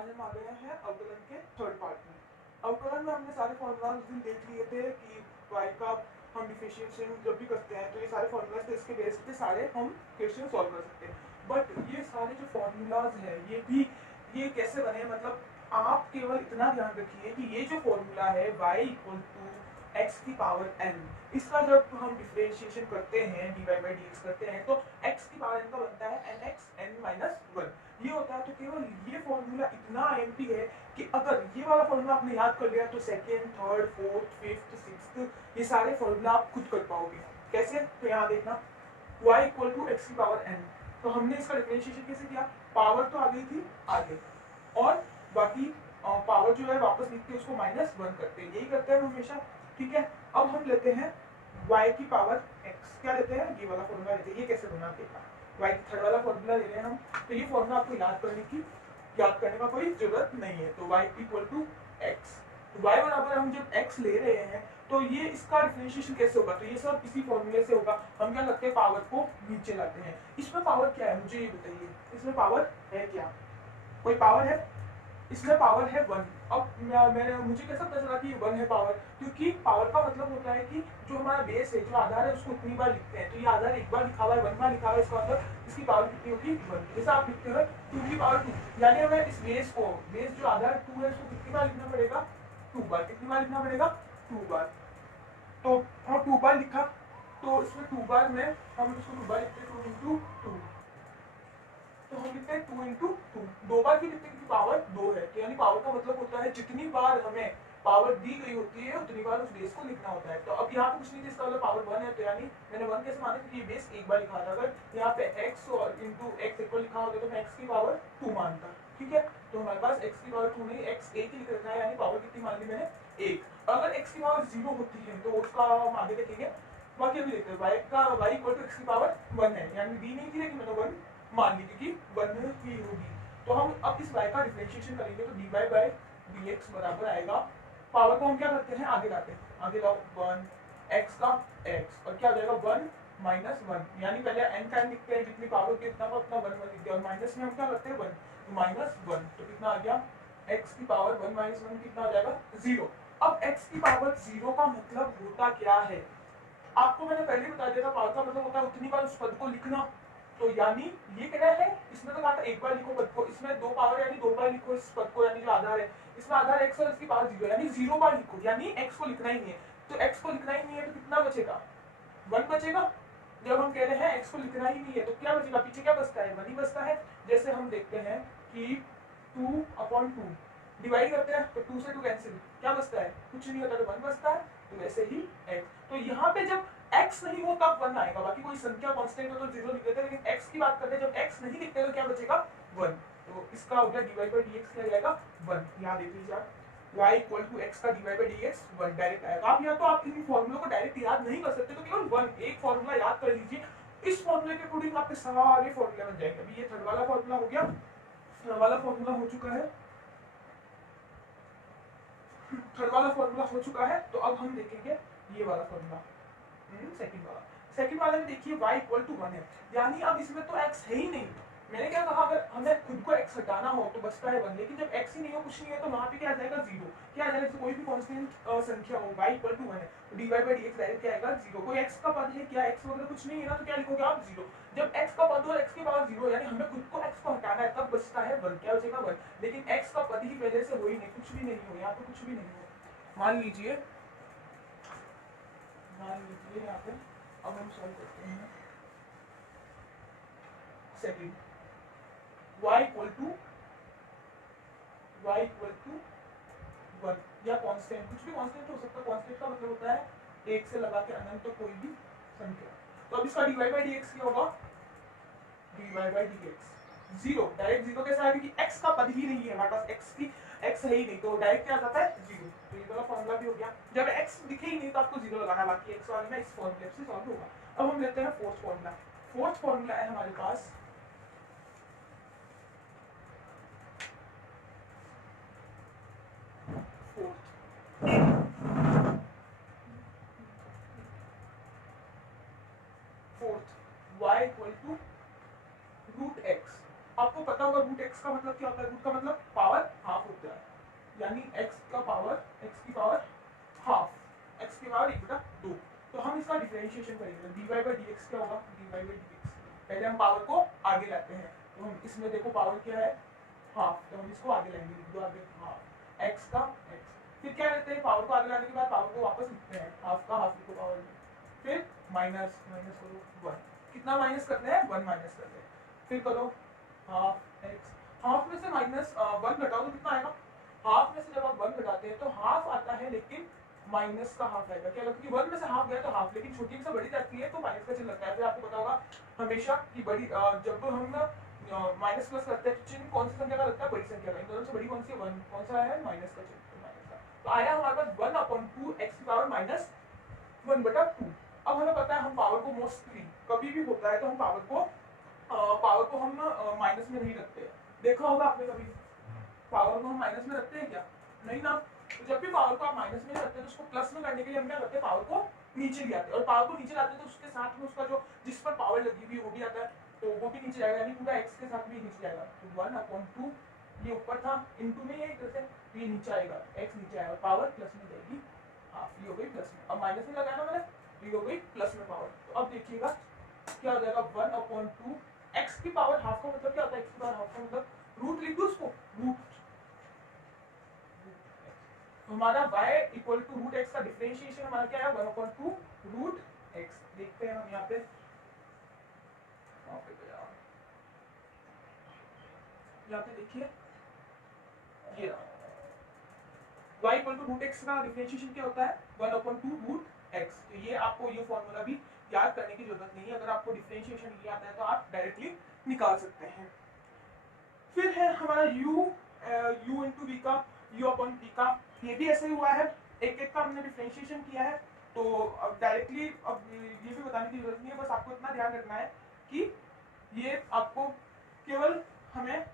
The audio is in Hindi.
आज हम आ गए हैं अवकलन के थर्ड पार्ट में। अवकलन में हमने सारे फॉर्मूला उस दिन देख लिए थे कि y का हम डिफरेंशिएशन जब भी करते हैं तो ये सारे फॉर्मूलाज थे, इसके बेस पे सारे हम क्वेश्चन सॉल्व कर सकते हैं। बट ये सारे जो फॉर्मूलाज हैं ये कैसे बने, मतलब आप केवल इतना ध्यान रखिए कि ये जो फॉर्मूला है y इक्वल टू x की पावर n, इसका जब हम डिफरेंशिएशन करते हैं dy बाई dx करते हैं तो x की पावर n का बनता है nx n माइनस 1 ये होता है। तो केवल ये फॉर्मूला इतना एम्प्टी है कि अगर ये वाला फॉर्मूला आपने याद कर लिया तो second, third, fourth, fifth, sixth ये सारे फॉर्मूला आप खुद कर पाओगे। कैसे? तो यहाँ देखना y इक्वल टू एक्स की पावर n, तो हमने इसका डिफरेंशिएशन कैसे किया? पावर तो आ गई थी आगे और बाकी पावर जो है वापस लिख के उसको माइनस 1 करते हैं, यही करते हैं हम हमेशा। ठीक है, अब हम लेते हैं y की पावर x, क्या लेते हैं? ये वाला फॉर्मूला लेते हैं। ये कैसे बना देखा, y की थर्ड वाला फॉर्मूला ले रहे हैं हम, तो ये फॉर्मूला आपको याद करने का कोई जरूरत नहीं है। तो y इक्वल टू एक्स, तो y बराबर हम जब x ले रहे हैं तो ये इसका डिफरेंशिएशन कैसे होगा? तो ये सब इसी फॉर्मूले से होगा। हम क्या करते हैं, पावर को नीचे लाते हैं। इसमें पावर क्या है मुझे ये बताइए, इसमें पावर है क्या? कोई पावर है? इसमें पावर है 1। अब मुझे कैसे पता चला कि 1 है पावर? क्योंकि पावर का मतलब होता है कि जो हमारा बेस है, जो आधार है, उसको इतनी बार लिखते हैं। तो ये आधार एक बार लिखा हुआ है, 1 बार लिखा हुआ है, इसका मतलब इसकी पावर कितनी होगी? 1। जैसे आप लिखते हो 2 की पावर 2, यानी हमें इस बेस जो आधार 2 है उसको कितनी बार लिखना पड़ेगा? 2 बार। कितनी बार लिखना पड़ेगा? 2 बार। तो हम 2 बार लिखा, तो इसमें 2 बार में हम इसको 2 बार लिखते हैं, 2 इंटू 2, तो हम लिखते हैं 2 इंटू 2, 2 बार क्यों लिखते हैं? क्योंकि पावर 2 है। तो यानी पावर का मतलब होता है जितनी बार हमें पावर दी गई होती है उतनी बार उस बेस को लिखना होता है। तो अब यहाँ पे कुछ नहीं, इसका मतलब पावर 1 है, तो यानी मैंने 1 कैसे माना? क्योंकि ये बेस एक बार लिखा था। अगर यहाँ पे x और इंटू एक्स इक्वल लिखा होता तो मैं x की पावर 2 मानता। ठीक है, तो हमारे पास x की पावर 2 नहीं, x 1 ही लिख रखा है, यानी पावर कितनी मान ली मैंने? 1। अगर x की पावर 0 होती है तो उसका हम आगे देखेंगे। बाकी अभी देखते हैं y इक्वल टू एक्स की पावर 1 है, यानी दी नहीं थी लेकिन मैंने 1 मान ली क्योंकि 1 ही होगी। तो हम अब इस y का डिफरेंशिएशन करेंगे तो dy बाई dx बराबर आएगा, पावर को हम क्या करते हैं आगे लाते हैं, आगे लाओ 1 x का x और क्या हो जाएगा 1 माइनस 1, यानी पहले n का n लिखते हैं, जितनी पावर होती है उतना 1 1 लिखते हैं और माइनस में हम क्या करते हैं 1, तो माइनस 1, तो कितना आ गया x की पावर 1 माइनस 1 कितना हो जाएगा 0। अब x की पावर 0 का मतलब होता क्या है? आपको मैंने पहले बता दिया था, पावर का मतलब होता है उतनी बार उस पद को लिखना। तो यानी ये क्या है, इसमें तो कहा था एक बार लिखो पद को, इसमें 2 पावर यानी 2 बार लिखो इस पद को, यानी जो आधार है इसमें आधार x और इसकी पावर 0 यानी 0 बार लिखो, यानी x को लिखना ही नहीं है। तो x को लिखना ही नहीं है तो कितना बचेगा? 1 बचेगा। जब हम कह रहे हैं x को लिखना ही नहीं है तो क्या बचेगा? पीछे क्या बचता है? 1 ही बचता है। जैसे हम देखते हैं कि 2/2 डिवाइड करते हैं तो 2 से 2 कैंसिल, क्या बचता है? कुछ नहीं होता, तो 1 बचता है। तो वैसे ही x, तो यहाँ पे जब x नहीं हो तब 1 आएगा, बाकी कोई संख्या कांस्टेंट हो तो 0 लिख देते हैं, लेकिन x की बात करते हैं जब x नहीं लिखते तो क्या बचेगा? 1। तो इसका हो गया dy बाई dx क्या जाएगा 1। यहाँ देख लीजिए आप y इक्वल टू एक्स का dy बाई dx 1 डायरेक्ट आएगा। आप या तो आप इन फॉर्मूलों को डायरेक्ट याद नहीं कर सकते तो केवल 1 एक फॉर्मूला याद कर लीजिए, इस फॉर्मूले के अकॉर्डिंग आपके सारे फॉर्मूले बन जाएंगे। अभी ये थर्ड वाला फॉर्मूला हो गया, थर्ड वाला फॉर्मूला हो चुका है, थर्ड वाला फॉर्मूला हो चुका है। तो अब हम देखेंगे ये वाला फॉर्मूला, सेकंड वाले में देखिए y इक्वल टू 1 है, यानी अब इसमें तो x है ही नहीं। मैंने क्या कहा, अगर हमें खुद को x हटाना हो तो बचता है 1, लेकिन जब x ही नहीं हो, कुछ नहीं है, तो वहां पे क्या आ जाएगा 0। क्या आ जाएगा? कोई भी कांस्टेंट संख्या हो, y इक्वल टू 1 है तो dy बाई dx डायरेक्ट क्या आएगा 0। कोई x का पद है क्या? x वगैरह कुछ नहीं है ना, तो क्या लिखोगे आप 0। जब x का पद और x की पावर 0 यानी हमें खुद को x को हटाना है, तब बचता है 1। क्या बचेगा? 1। लेकिन x का पद ही पहले से हो ही नहीं, कुछ भी नहीं हो, यहाँ पे कुछ भी नहीं हो। मान लीजिए यहाँ पे, अब हम सॉल्व करते हैं सेकंड y इक्वल टू 1 या कांस्टेंट, कुछ भी कांस्टेंट हो सकता है। कांस्टेंट का मतलब होता है 1 से लगा के अनंत तक कोई भी संख्या। तो अब इसका dy बाई dx क्या होगा? dy बाई dx 0, डायरेक्ट 0 कैसे आएगा? क्योंकि x का पद ही नहीं है हमारे पास, x है ही नहीं, तो डायरेक्ट क्या आ जाता है 0। तो ये वाला फॉर्मूला भी हो गया। जब x दिखे ही नहीं तो आपको 0 लगाना, बाकी x वाले में इस फॉर्मूले से सॉल्व होगा। अब हम लेते हैं फोर्थ फॉर्मूला। फोर्थ फॉर्मूला है हमारे पास fourth y equal to root x. आपको पता होगा रूट एक्स का मतलब क्या होता है, रूट का मतलब पावर हाफ होता है, यानी एक्स की पावर हाफ, एक्स की पावर 1/2। तो हम इसका डिफरेंशिएशन करेंगे, dy बाई डी एक्स क्या होगा, dy बाई डी एक्स। पहले हम पावर को आगे लाते हैं, तो हम इसमें देखो पावर क्या है हाफ, तो हम इसको आगे लाएंगे, लिख दो आगे हाफ एक्स का एक्स। फिर क्या लेते हैं, पावर को आगे लाने के बाद पावर को वापस लिखते हैं, हाफ का हाफ लिखो पावर में, फिर माइनस माइनस करो 1, कितना माइनस करते हैं 1 माइनस करते हैं, फिर करो हाफ एक्स, हाफ में से माइनस 1 घटाओ तो कितना आएगा, हाफ में से जब आप 1 घटाते हैं तो हाफ आता है, लेकिन माइनस का हाफ आएगा, क्या क्योंकि 1 में से हाफ गया तो हाफ, लेकिन छोटी से बड़ी जाती है तो माइनस का चिन्ह लगता है। फिर आपको पता होगा हमेशा कि बड़ी जब हम माइनस प्लस करते हैं तो चिन्ह कौन सी संख्या का लगता है, बड़ी संख्या का, इन दोनों से बड़ी कौन सी है 1, कौन सा है माइनस का चिन्ह, तो माइनस का। तो आया हमारे पास 1/2 एक्स की पावर माइनस 1/2। अब हमें पता है हम पावर को मोस्टली कभी भी होता है तो हम पावर को हम माइनस में नहीं रखते, देखा होगा आपने कभी पावर को हम माइनस में रखते हैं क्या, नहीं ना। तो जब भी पावर को आप माइनस में रखते हैं तो उसको प्लस में करने के लिए हम क्या करते हैं, पावर को नीचे ले आते हैं, और पावर को नीचे लाते हैं तो उसके साथ में उसका जो जिस पर पावर लगी हुई वो भी आता है, तो वो भी नीचे जाएगा, यानी पूरा एक्स के साथ भी नीचे जाएगा। तो 1/2 ये ऊपर था, इनटू में एक तरह से, तो ये नीचे आएगा, एक्स नीचे आएगा, पावर प्लस में जाएगी हाफ, ये हो गई प्लस में। अब माइनस में लगाया ना मैंने, ये हो गई प्लस में पावर। तो अब देखिएगा क्या हो जाएगा, 1/2 एक्स की पावर हाफ का मतलब क्या होता है, एक्स की पावर हाफ का मतलब रूट लिख दो उसको, रूट हमारा y equal to root x का डिफरेंशिएशन हमारा क्या है, 1/2 रूट एक्स। देखते हैं हम यहाँ पे देखिए ये y equal to root x का डिफरेंशिएशन क्या होता है, 1/2 रूट एक्स। तो ये आपको ये फॉर्मूला भी याद करने की जरूरत नहीं है, अगर आपको डिफरेंशिएशन नहीं आता है तो आप डायरेक्टली निकाल सकते हैं। फिर है हमारा u इंटू वी का, u/v का, ये भी ऐसे हुआ है, एक एक का हमने डिफरेंशिएशन किया है। तो अब डायरेक्टली अब ये भी बताने की जरूरत नहीं है, बस आपको इतना ध्यान रखना है कि ये आपको केवल हमें